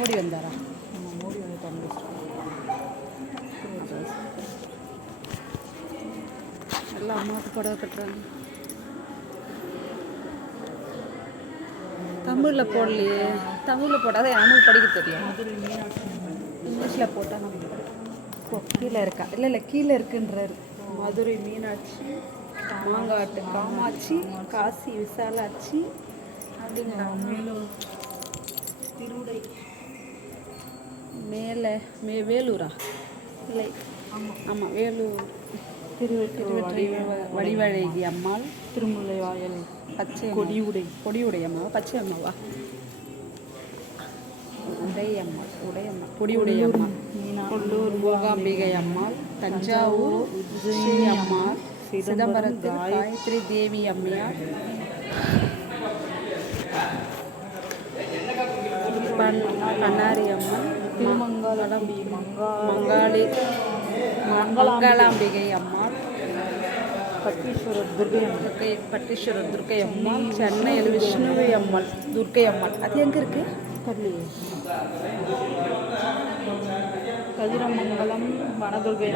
மோடி வந்தாரா? நம்ம மோடி வந்து திறந்து எல்லாம் அம்மாவுக்கு புடவை கட்டுறாங்க. தமிழில் போடலையே. தமிழில் போட்டால் தான் நமக்கு படிக்க தெரியும். மதுரை மீனாட்சி அம்மன். இங்கிலீஷில் போட்டால் நம்ம ஓ கீழே இருக்கா? இல்லை இல்லை கீழே இருக்குன்றாரு. மதுரை மீனாட்சி மாங்காட்டு காமாட்சி காசி விசாலாட்சி அப்படிங்களா? மேலும் திருவுடை. மேலே மே வேலூரா? இல்லை. ஆமாம் வேலூர். திருவெற்றி வடிவழகி அம்மாள். திருமுல்லை வாயல். பச்சை கொடியுடை. பொடியுடைய அம்மாவா பச்சை அம்மாவா உடையம்மா. உடையம்மா பொடியுடைய அம்மா கொல்லூர் மூகாம்பிகை அம்மாள் தஞ்சாவூர் உஜ்ஜயினி அம்மாள் சிதம்பரத்தில் காயத்ரி தேவி அம்மையார். பண்ணாரி அம்மன் திருமங்காலடி மங்கா மங்காளி. மங்களாம்பிகை அம்மாள். பட்டீஸ்வரர் துர்கை அம்மன் துர்க்கை பட்டீஸ்வரர் துர்க்கை அம்மாள். சென்னையில் விஷ்ணுவை அம்மாள். துர்க்கை அம்மாள். அது எங்கே இருக்கு? கல்லியே கதிரமங்கலம் வனதுர்கை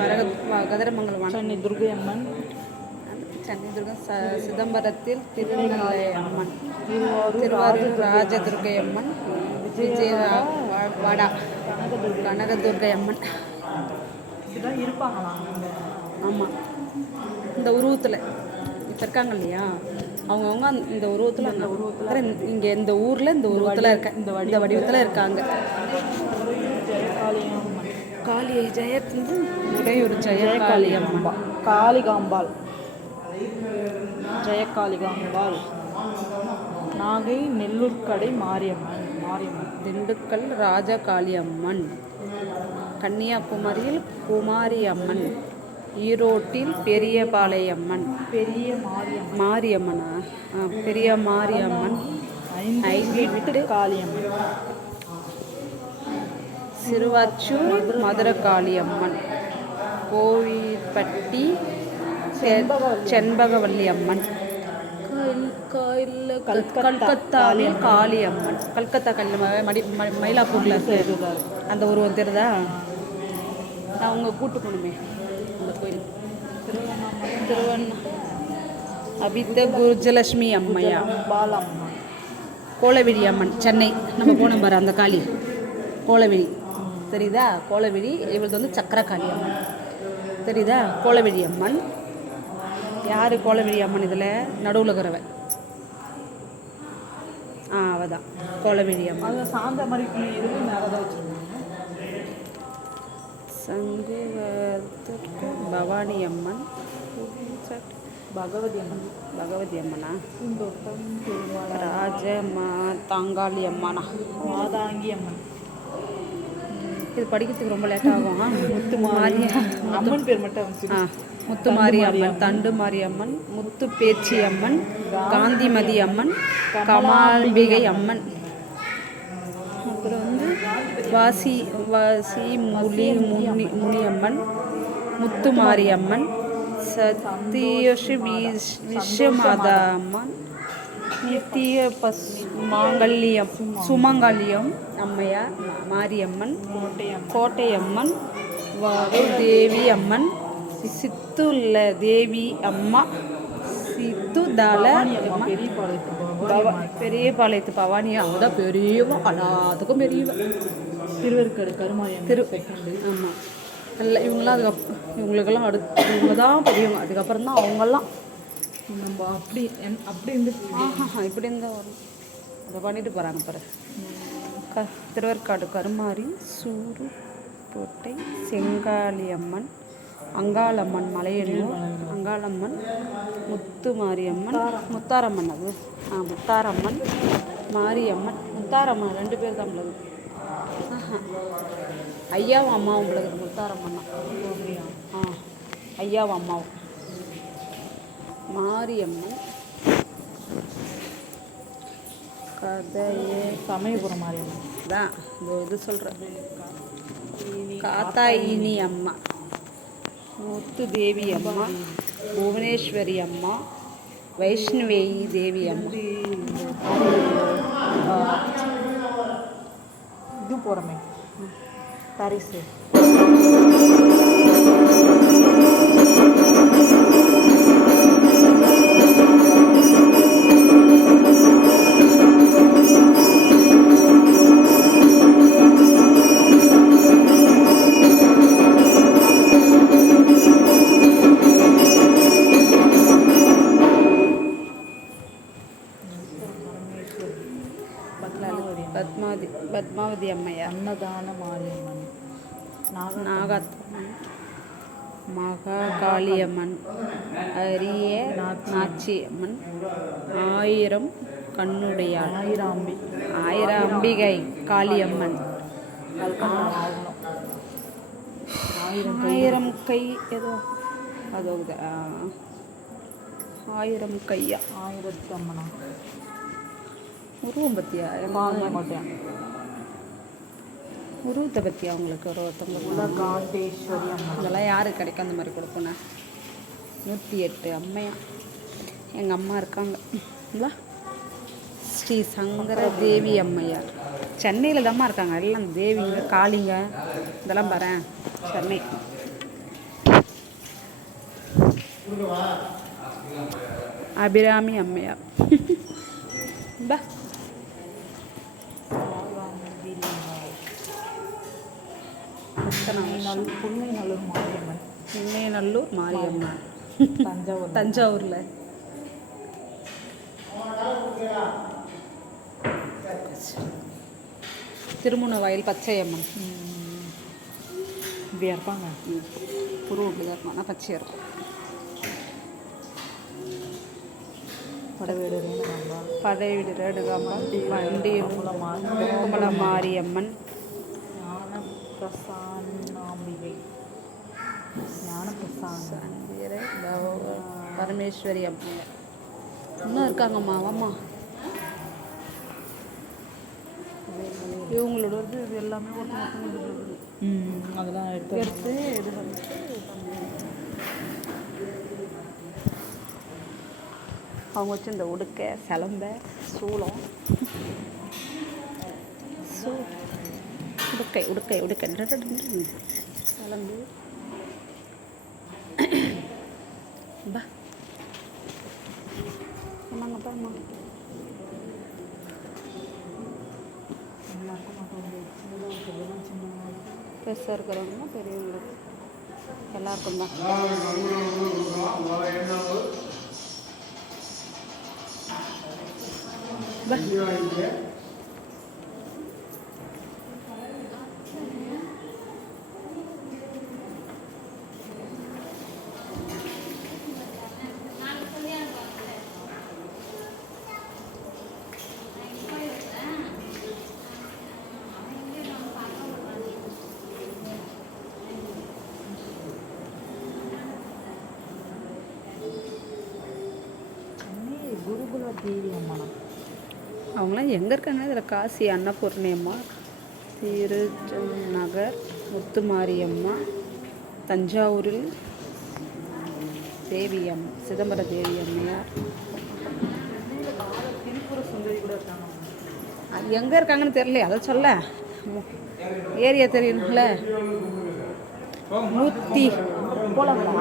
கதிரமங்கலம். சென்னை துர்கை அம்மன். சென்னை துர்கம் ச சிதம்பரத்தில் திருநெல்லை அம்மன். திருவாரூர் திருவாரூர் ராஜதுர்கை அம்மன். விஜய வாடா. கனகதுர்கை அம்மன். இதெல்லாம் இருப்பாங்களாம் ஆமாம் இந்த உருவத்தில். இப்போ இருக்காங்க இல்லையா? அவங்கவுங்க இந்த உருவத்தில் அந்த உருவத்தில். இங்கே இந்த ஊரில் இந்த உருவத்தில் இருக்க இந்த வடி வடிவத்தில். இருக்காங்க. காளி ஜெயத்து உடையூர் ஜெயகாளி அம்மன். காளிகாம்பாள். ஜெயகாளிகாம்பாள் நாகை நெல்லூர் கடை மாரியம்மன் மாரியம்மன். திண்டுக்கல் ராஜகாளி அம்மன் கன்னியாகுமரியில் குமாரி அம்மன் ஈரோட்டில் பெரியபாளையம்மன். பெரிய மாரியம்மன்? மாரியம்மனா பெரிய மாரியம்மன் ஐந்து காளியம்மன். சிறுவாச்சூர் மதுரகாளி அம்மன் கோவில்பட்டி செண்பகவல்லி அம்மன் கல்கத்தாவில் காளி அம்மன் கல்கத்தா கல் மடி மயிலாப்பூரில் இருக்கு. அந்த உருவம் தெரியுதா நான் அவங்க கூட்டு போகணுமே அந்த கோயில். திருவண்ணா அபித்த குருஜலட்சுமி அம்மையா. பாலம்மா கோலவிழி அம்மன் சென்னை. நம்ம போன பாரு அந்த காளி. கோலவிழி தெரியுதா? கோலவிழி இவளுக்கு வந்து சக்கரக்காளி அம்மன். தெரியுதா? கோலவிழி அம்மன். யார் கோலவிழி அம்மன் இதில்? நடுவில் இருக்கிறவன். ஆ அவள் தான் கோலவிழி அம்மன் அதில் சாந்த மாதிரி எதுவும் மேலே தான் வச்சுருந்தாங்க சங்குவத்துக்கு பவானி அம்மன். பகவதி அம்மன். பகவதி அம்மனா? பூந்தோட்டம் திருவாளர் ராஜ மா தாங்காளி அம்மனா? மாதாங்கி அம்மன். இது படிக்கிறதுக்கு ரொம்ப லேட் ஆகும்? முத்து மாரியா? அம்மன் பேர் மட்டும் ஆ. முத்துமாரி அம்மன் தண்டு மாரியம்மன் முத்து பேச்சி அம்மன் காந்திமதி அம்மன் கமாம்பிகை அம்மன் அப்புறம் வந்து வாசி வாசி முலி முனி முனியம்மன் முத்து மாரியம்மன் சத்தியோஷி விஷ் விஸ்வமாதா அம்மன் நித்திய பஸ் மாங்கல்யம் சுமங்கல்யம் அம்மையார் மாரியம்மன் கோட்டையம்மன் வாரு தேவி அம்மன் சித்துள்ள தேவி அம்மா சித்துதல அம்மா. பெரிய பாளையத்து பவ பெரிய பாளையத்து பவானி அவங்க தான் பெரியவ எல்லாத்துக்கும் பெரியவ. திருவருக்கடு கருமாரியம்மன் திரு ஆமாம் இல்லை இவங்களாம் அதுக்கப் இவங்களுக்கெல்லாம் அடுத்து இவங்க தான் பெரியவங்க. அதுக்கப்புறம் தான் அவங்கெல்லாம். நம்ம அப்படி என் அப்படி இருந்துட்டு ஆஹா இப்படி இருந்தால் வரும். அதை பண்ணிட்டு போகிறாங்க பாரு. க திருவேற்காடு கருமாரி சூரு கோட்டை செங்காளியம்மன் அங்காளம்மன் மலையனூர். அங்காளம்மன் முத்து மாரியம்மன் முத்தாரம்மன் அது. ஆ முத்தாரம்மன் மாரியம்மன் முத்தாரம்மன் ரெண்டு பேர் தான் உள்ளது. ஐயாவும் அம்மாவும் உள்ளது. முத்தாரம்மன் ஆ ஐயாவும் அம்மாவும். மாரியம்மன். கதையே சமயபுரம் மாரியம்மன். தான் இது சொல்கிறேன் காத்தாயினி அம்மா. முத்து தேவி அம்மா புவனேஸ்வரி அம்மா வைஷ்ணவேயி தேவி அம்மா இது போல போகிறோமே பாரிஸு பத்மாவதி பத்மாவதி அம்மையார். அன்னதான மாரியம்மன். நாக நாகாத் மகா காளியம்மன் அரிய நாச்சி அம்மன் ஆயிரம் கண்ணுடையாள். ஆயிராம்பி. ஆயிரம் அம்பிகை காளியம்மன். ஆயிரம் ஆயிரம் கை ஏதோ அது ஆயிரம் கையா? ஆயிரத்து அம்மனா. உருவம் பத்தியா? வாங்க மாட்டேன். உருவத்தை பத்தியா உங்களுக்கு ஒரு அம்மன். அதெல்லாம் யாருக்கு கிடைக்கும் அந்த மாதிரி கொடுப்போண்ணே நூற்றி எட்டு அம்மையா. எங்கள் அம்மா இருக்காங்க? ஸ்ரீ சங்கர தேவி அம்மையார். சென்னையில் தாம்மா இருக்காங்க. எல்லாம் தேவிங்க காளிங்க. இதெல்லாம் பாரேன். சென்னை. அபிராமி அம்மையார். எத்தனை வருஷம்? நல் புன்னை நல்லூர் மாரியம்மன். இன்னைநல்லூர் மாரியம்மன். தஞ்சாவூர். தஞ்சாவூரில். திருமுன வயல் பச்சையம்மன். ம். இப்படியா இருப்பாங்க? புரு இப்படி தான் இருக்கும் ஆனால் பச்சையாக இருக்கும் படவேடு ரேணுகாம்பா பழைய வீடு ரேடுகாம்பா வண்டி குமல மாரியம்மன் பரமேஸ்வரி அம்மையார் இன்னும் இருக்காங்கம்மா வாம்மா. இவங்களோட இது இது எல்லாமே அதெல்லாம் எடுத்து எடுத்து இது அவங்க வச்சு இந்த உடுக்கை சிலம்ப சூளம். சூ உடுக்கை உடுக்கை உடுக்கை. சிலம்பு. பெருசாக இருக்கிறவங்க பெரியவங்களுக்கு எல்லாருக்கும் தான் பா. சென்னை குருகுல தேவி அம்மனா அவங்களாம் எங்கே இருக்காங்க இதில் காசி அன்னபூர்ணி அம்மா திருச்செநகர் முத்துமாரியம்மா தஞ்சாவூரில் தேவியம் சிதம்பர தேவி அம்மையார் திரிபுர சுந்தரி கூட இருக்காங்க எங்கே இருக்காங்கன்னு தெரியல அதை சொல்ல. ஏரியா தெரியணும்ல. நூற்றி போலாங்களா